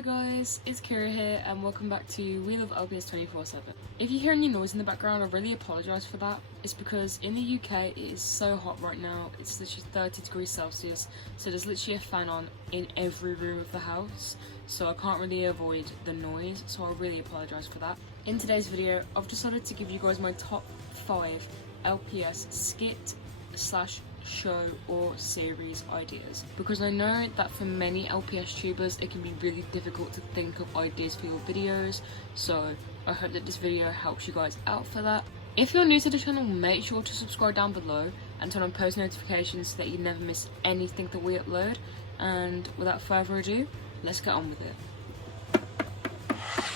Hi guys, it's Kira here and welcome back to We Love LPS 24/7. If you hear any noise in the background, I really apologise for that. It's because in the UK it is so hot right now, it's literally 30 degrees Celsius, so there's literally a fan on in every room of the house, so I can't really avoid the noise, so I really apologise for that. In today's video, I've decided to give you guys my top 5 LPS skit / show or series ideas, because I know that for many LPS tubers it can be really difficult to think of ideas for your videos, so I hope that this video helps you guys out for that. If you're new to the channel, make sure to subscribe down below and turn on post notifications so that you never miss anything that we upload, and without further ado, let's get on with it.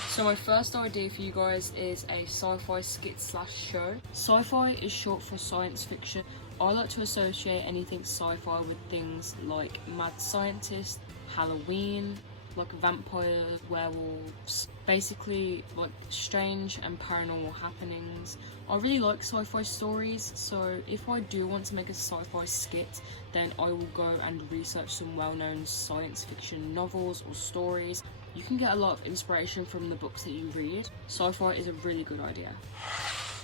So my first idea for you guys is a sci-fi skit / show. Sci-fi is short for science fiction. I like to associate anything sci-fi with things like mad scientists, Halloween, like vampires, werewolves, basically like strange and paranormal happenings. I really like sci-fi stories, so if I do want to make a sci-fi skit, then I will go and research some well-known science fiction novels or stories. You can get a lot of inspiration from the books that you read. Sci-fi is a really good idea.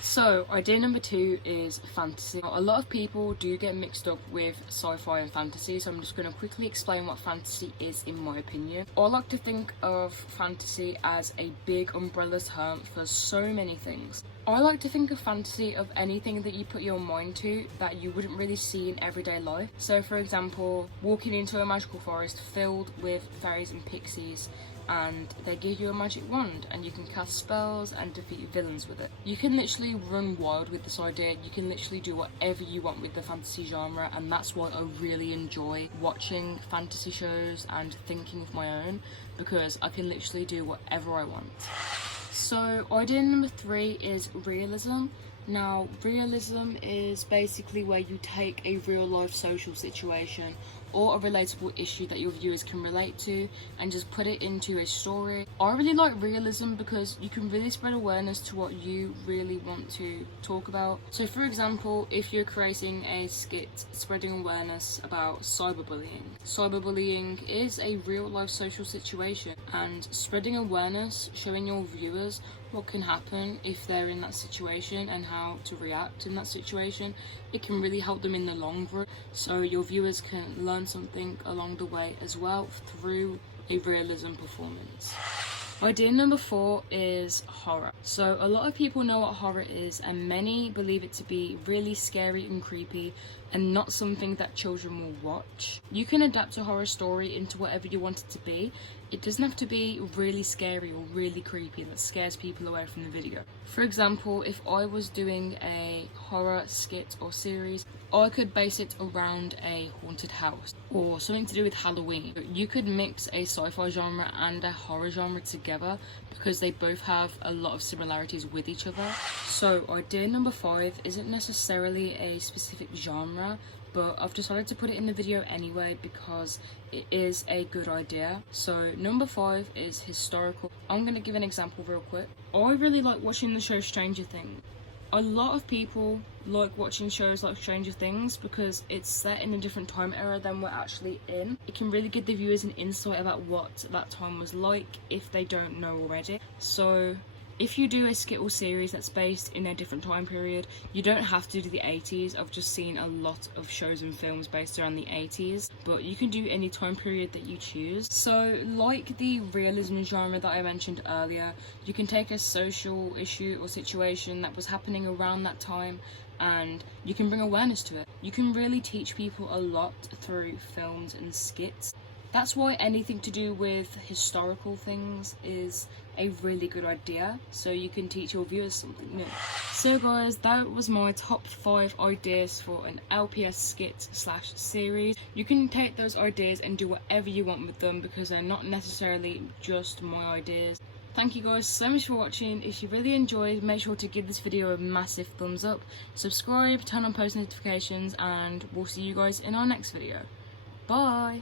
So, idea number 2 is fantasy. A lot of people do get mixed up with sci-fi and fantasy, so I'm just going to quickly explain what fantasy is in my opinion. I like to think of fantasy as a big umbrella term for so many things. I like to think of fantasy of anything that you put your mind to that you wouldn't really see in everyday life. So for example, walking into a magical forest filled with fairies and pixies, and they give you a magic wand and you can cast spells and defeat villains with it. You can literally run wild with this idea. You can literally do whatever you want with the fantasy genre, and that's why I really enjoy watching fantasy shows and thinking of my own, because I can literally do whatever I want. So idea number 3 is realism. Now, realism is basically where you take a real life social situation or a relatable issue that your viewers can relate to and just put it into a story. I really like realism because you can really spread awareness to what you really want to talk about. So for example, if you're creating a skit spreading awareness about cyberbullying. Cyberbullying is a real life social situation, and spreading awareness, showing your viewers what can happen if they're in that situation and how to react in that situation, it can really help them in the long run, so your viewers can learn something along the way as well through a realism performance. Idea number 4 is horror. So a lot of people know what horror is, and many believe it to be really scary and creepy and not something that children will watch. You can adapt a horror story into whatever you want it to be. It doesn't have to be really scary or really creepy that scares people away from the video. For example, if I was doing a horror skit or series, I could base it around a haunted house or something to do with Halloween. You could mix a sci-fi genre and a horror genre together because they both have a lot of similarities with each other. So idea number 5 isn't necessarily a specific genre, but I've decided to put it in the video anyway because it is a good idea. So number 5 is historical. I'm going to give an example real quick. I really like watching the show Stranger Things. A lot of people like watching shows like Stranger Things because it's set in a different time era than we're actually in. It can really give the viewers an insight about what that time was like if they don't know already. So if you do a skit or series that's based in a different time period, you don't have to do the 80s. I've just seen a lot of shows and films based around the 80s, but you can do any time period that you choose. So like the realism genre that I mentioned earlier, you can take a social issue or situation that was happening around that time and you can bring awareness to it. You can really teach people a lot through films and skits. That's why anything to do with historical things is a really good idea, so you can teach your viewers something new. So guys, that was my top 5 ideas for an LPS skit / series. You can take those ideas and do whatever you want with them because they're not necessarily just my ideas. Thank you guys so much for watching. If you really enjoyed, make sure to give this video a massive thumbs up, subscribe, turn on post notifications, and we'll see you guys in our next video. Bye!